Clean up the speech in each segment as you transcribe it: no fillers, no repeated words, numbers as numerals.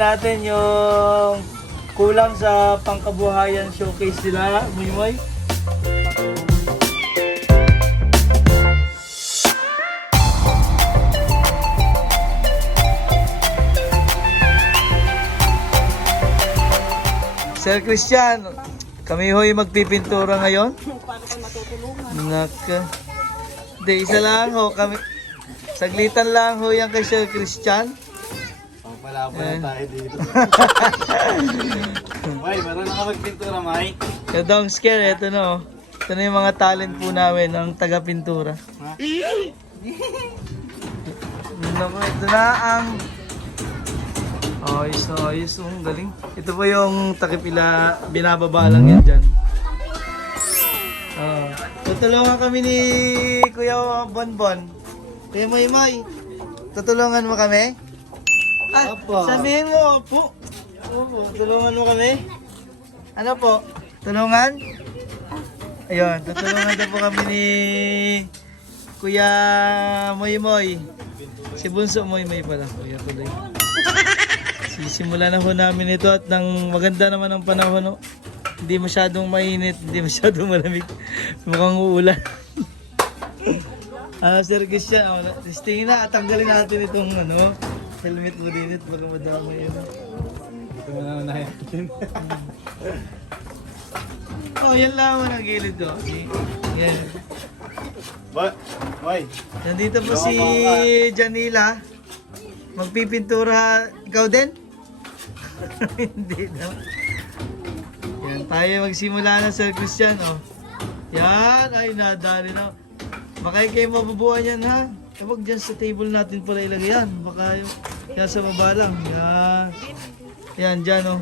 natin yung kulang sa pangkabuhayan showcase nila, Moy. Sir Christian, kami ho'y magpipintura ngayon. Paano kayo matutulungan? Naka. Hindi, isa lang ho. Kami, saglitan lang ho yan kay Sir Christian. Pala tayo dito. May, marunong ka magpintura, May. Yung dong scare, ito na oh. Ito na yung mga talent po namin ng taga-pintura. Ito na ang... Ayos na ayos. Ang galing. Ito po yung takipila. Binababa lang yan dyan. Tutulungan kami ni Kuya Bonbon. Kuya Moy. Tutulungan mo kami? Opo. Sabihin mo, opo. Opo, tulungan mo kami. Ano po? Tulungan? Ayun, tutulungan na po kami ni Kuya Moy. Si Bunso Moy pala. Kuya tuloy. Sisimula na ho namin ito at nang maganda naman ang panahon. No? Hindi masyadong mainit, hindi masyadong malamig. Mukhang uulan. Sir Christian, tingin na, tanggalin natin itong helmet mo din at baka madama yun. Ito mo na nahin. Yan lang ang gilid ko. Yan. May. Nandito po si Janila. Magpipintura. Ikaw din? Hindi daw. Yan, tayo magsimula na Sir Christian. Yan, ay nadali na. Baka kayo mabubuhan yan ha. Huwag dyan sa table natin pala ilagay yan. Baka yan sa baba lang. Yan. Yan dyan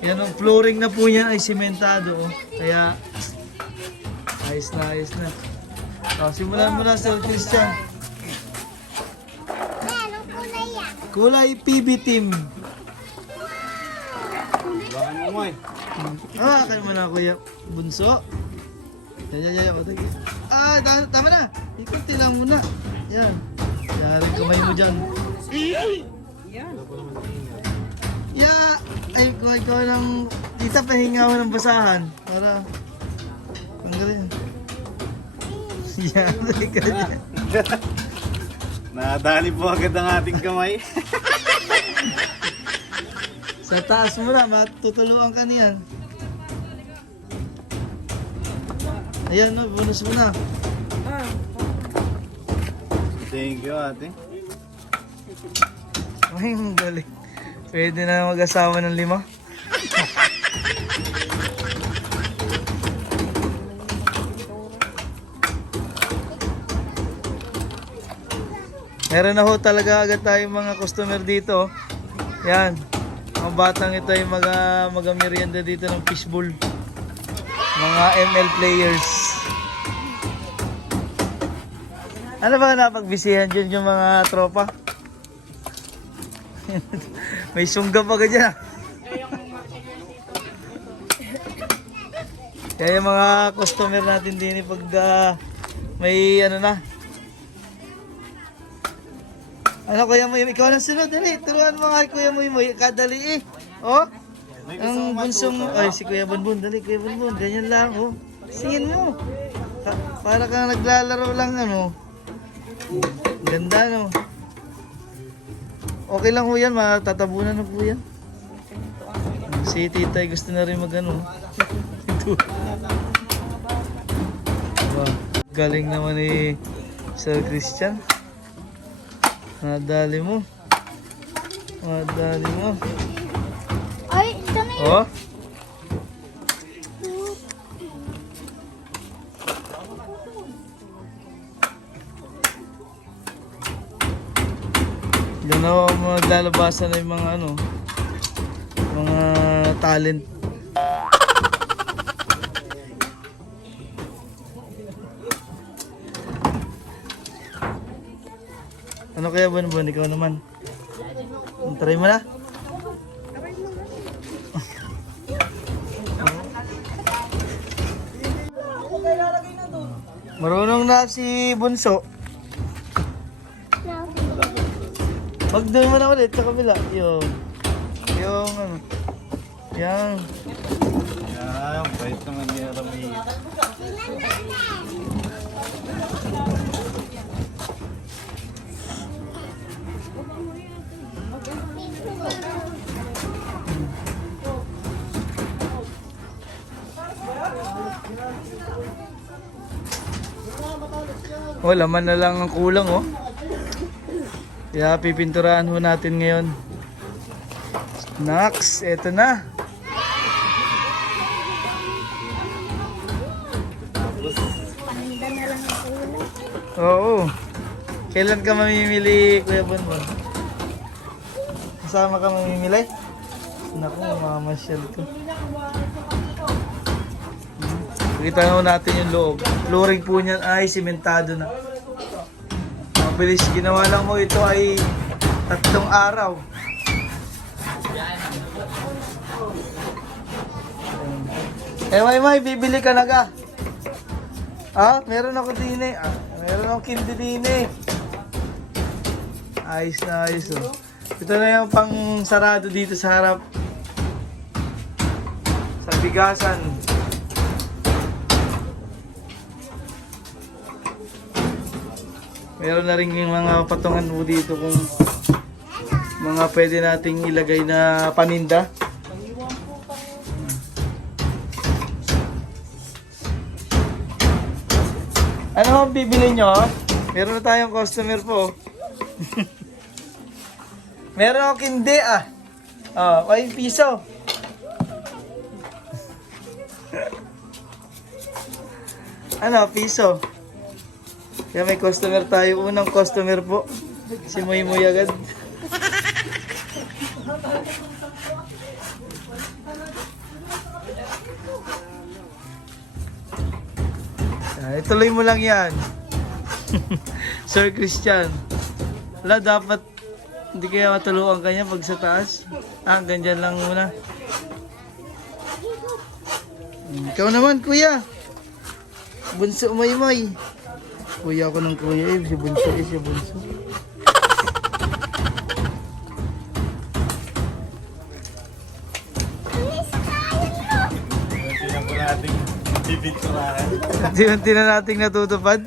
Yan ang flooring na po yan ay sementado Kaya ayos na. Simulan mo na Sir Christian. Kulay PB team. Bakan mo, May. Kaya mo na Kuya Bunso. Yan. Tama na. Ikunti lang muna. Yan. Yaring kamay mo dyan. Ya! Ay, kuha ko ng... Tita, pahinga mo ng basahan. Para... Tanggalin. Yan. Ikaw dyan. Nadali po agad ang ating kamay. Sa taas mo na, matutuluan ka niyan. Ayan bonus mo na. Thank you, ate. Ay, ang galing. Pwede na mag-asawa ng 5. Meron na ho talaga agad tayong mga customer dito. Yan. Mga batang ito ay mag-merienda dito ng fishbowl. Mga ML players. Ano ba napagbisihan dyan yung mga tropa? May sungga pa ka dyan. Kaya yung mga customer natin din pag may na. Ano Kuya Moy? Ikaw na sunod. Dali, turuan mo nga Kuya Moy. Kadali ang bunsong ay si Kuya Bonbon. Dali Kuya Bonbon. Ganyan lang Singin mo. Para kang naglalaro lang Ganda Okay lang yan. Matatabunan na po yan. Si Titay gusto na rin Wow. Galing naman ni Sir Christian. Madali mo. Ay, ito na yun. Diyan na maglalabasan na yung mga mga talent. Ano kaya Bonbon? Ikaw naman. Try mo na. Marunong na si Bunso. Pag doon mo na ulit sa kabila. Yun. yung ano. Yan. Yan, bait naman ni Rami. Oh, laman na lang ang kulang oh. Kaya pipinturahan ho natin ngayon. Next, eto na. Paninda na lang ang ulo. Oo. Kailan ka mamimili, Kuya Bonbon? Kasama ka mamimili? Naku, mamasyal ko. Kita ho natin yung loob. Flooring po niyan ay simentado na. Mabilis, ginawa lang mo ito ay 3 araw. May, bibili ka na ka. Ah, meron ako din eh. Ah, meron ako kindi din eh. Ayos na ayos oh. Ito na yung pang sarado dito sa harap. Sa bigasan. Meron na rin yung mga patungan mo dito kung mga pwede nating ilagay na paninda. Ano ang bibili nyo? Meron na tayong customer po. Meron ako hindi ah. Oh, 5 piso. Ano, piso. Kaya may customer tayo. Unang customer po. Si Moy Moy agad. Ituloy mo lang yan. Sir Christian. Wala, dapat hindi kaya matulungan kanya pag sa taas. Ah, ganyan lang muna. Ikaw naman, kuya. Bunso Moy Moy. Kuya ako ng kuya eh. Si Bunso eh, si Bunso. Tingnan po natin bibinturahan. Unti-unti na nating natutupad.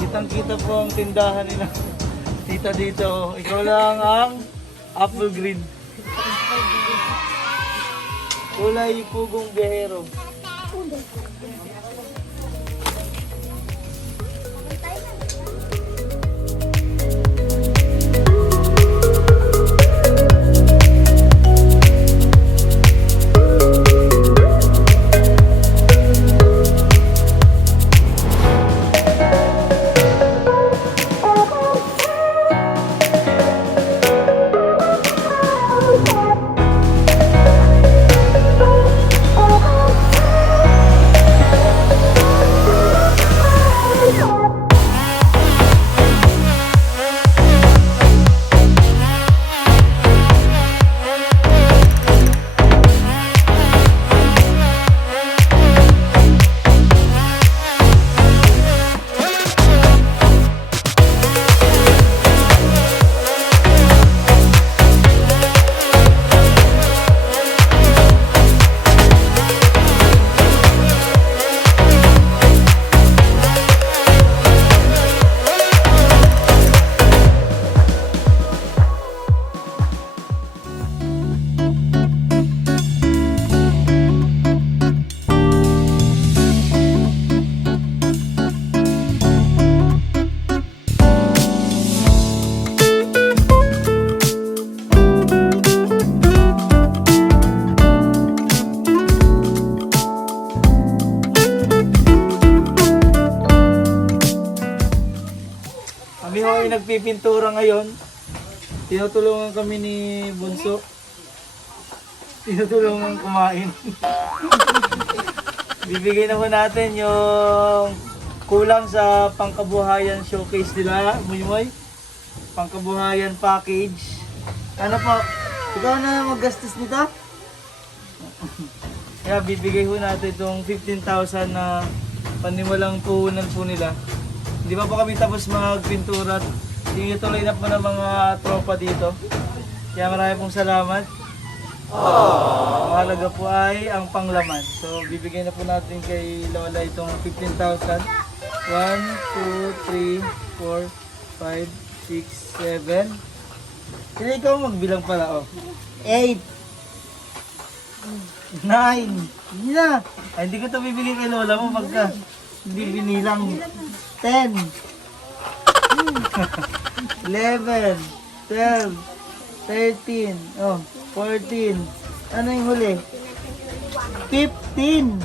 Kitang-kita po ang tindahan nila. Tita dito, ikaw lang ang apple green. Kulay pugong behero. Kami ho ay nagpipintura ngayon. Tinutulungan kami ni Bunso. Tinutulungan kumain. Bibigay na ho natin yung kulang sa pangkabuhayan showcase nila, Muy. Pangkabuhayan package. Ano po? Ikaw na maggastos nito? Kaya bibigay ho natin itong 15,000 na paniwalang puhunan po nila. Hindi pa po kami tapos magpintura at tuloy na po ng mga tropa dito. Kaya marami pong salamat. Mahalaga po ay ang panglaman. So bibigyan na po natin kay Lola itong 15,000. 1, 2, 3, 4, 5, 6, 7. Sila ikaw magbilang pala, oh. 8, 9, hindi na. Ay, hindi ko ito bibigay kay Lola mo pagka hindi binilang. 10, 11, 12, 13, oh, 14. Ano yung huli? 15.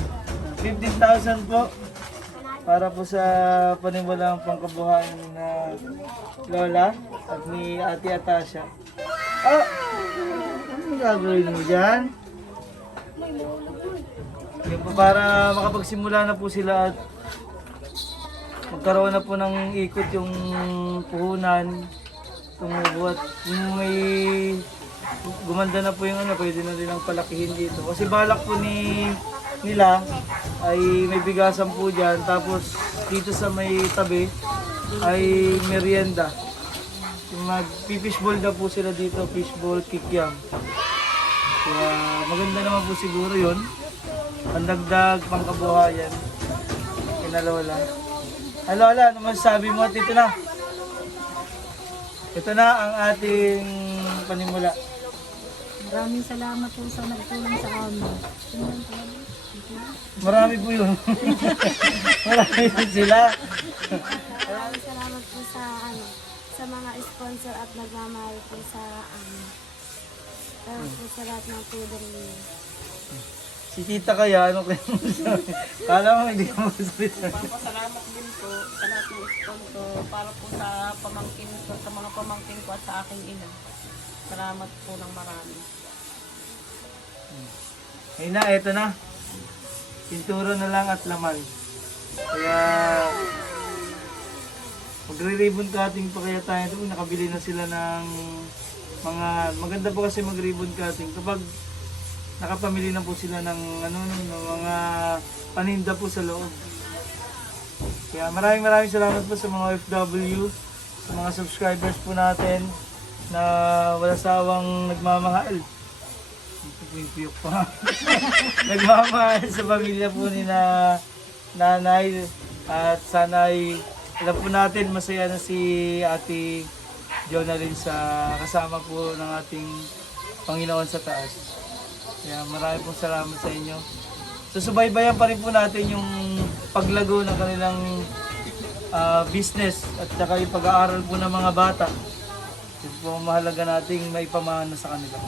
15,000 po. Para po sa paniwalang pangkabuhayan na Lola at ni Ate Atasha. Ah! Ano gagawin mo dyan? Yung po para makapagsimula na po sila at magkaroon na po ng ikot yung puhunan, tumubo at yung may gumanda na po yung ano, pwede na rin ang palakihin dito. Kasi balak po nila ay may bigasan po dyan, tapos dito sa may tabi ay merienda. Mag-fishball na po sila dito, fishball kikyam. Kaya maganda naman po siguro yun. Pandagdag, pangkabuhayan. Kinalola. Ay Lola, ano masasabi mo? At ito na. Ito na ang ating panimula. Maraming salamat po sa nagtulong sa amin. Marami po yun. Marami po sila. Maraming salamat po sa sa mga sponsor at nagmamahal po sa Salamat po sa lahat ng tulong niyo. Si tita kaya, ano kaya mo sabi? Kala mo hindi ka magsalita. Papasalamat din po sa lahat ng sponsor para po sa pamangkin ko, sa mga pamangkin ko at sa aking ina. Salamat po ng marami. Ayun na, eto na. Pintura na lang at laman. Kaya magre-ribbon cutting pa kaya tayo doon. Nakabili na sila ng mga, maganda po kasi mag-ribbon cutting. Kapag nakapamili na po sila ng ng mga paninda po sa loob. Kaya maraming salamat po sa mga OFW, sa mga subscribers po natin na wala sawang nagmamahal. Ito po yung piyok pa. Nagmamahal sa pamilya po ni na nanay at sana'y alam po natin masaya na si Ate Jonalyn sa kasama po ng ating Panginoon sa taas. Kaya marami pong salamat sa inyo. Susubaybayan pa rin po natin yung paglago ng kanilang business at saka yung pag-aaral po ng mga bata. Ito po ang mahalaga nating may pamana sa kanila.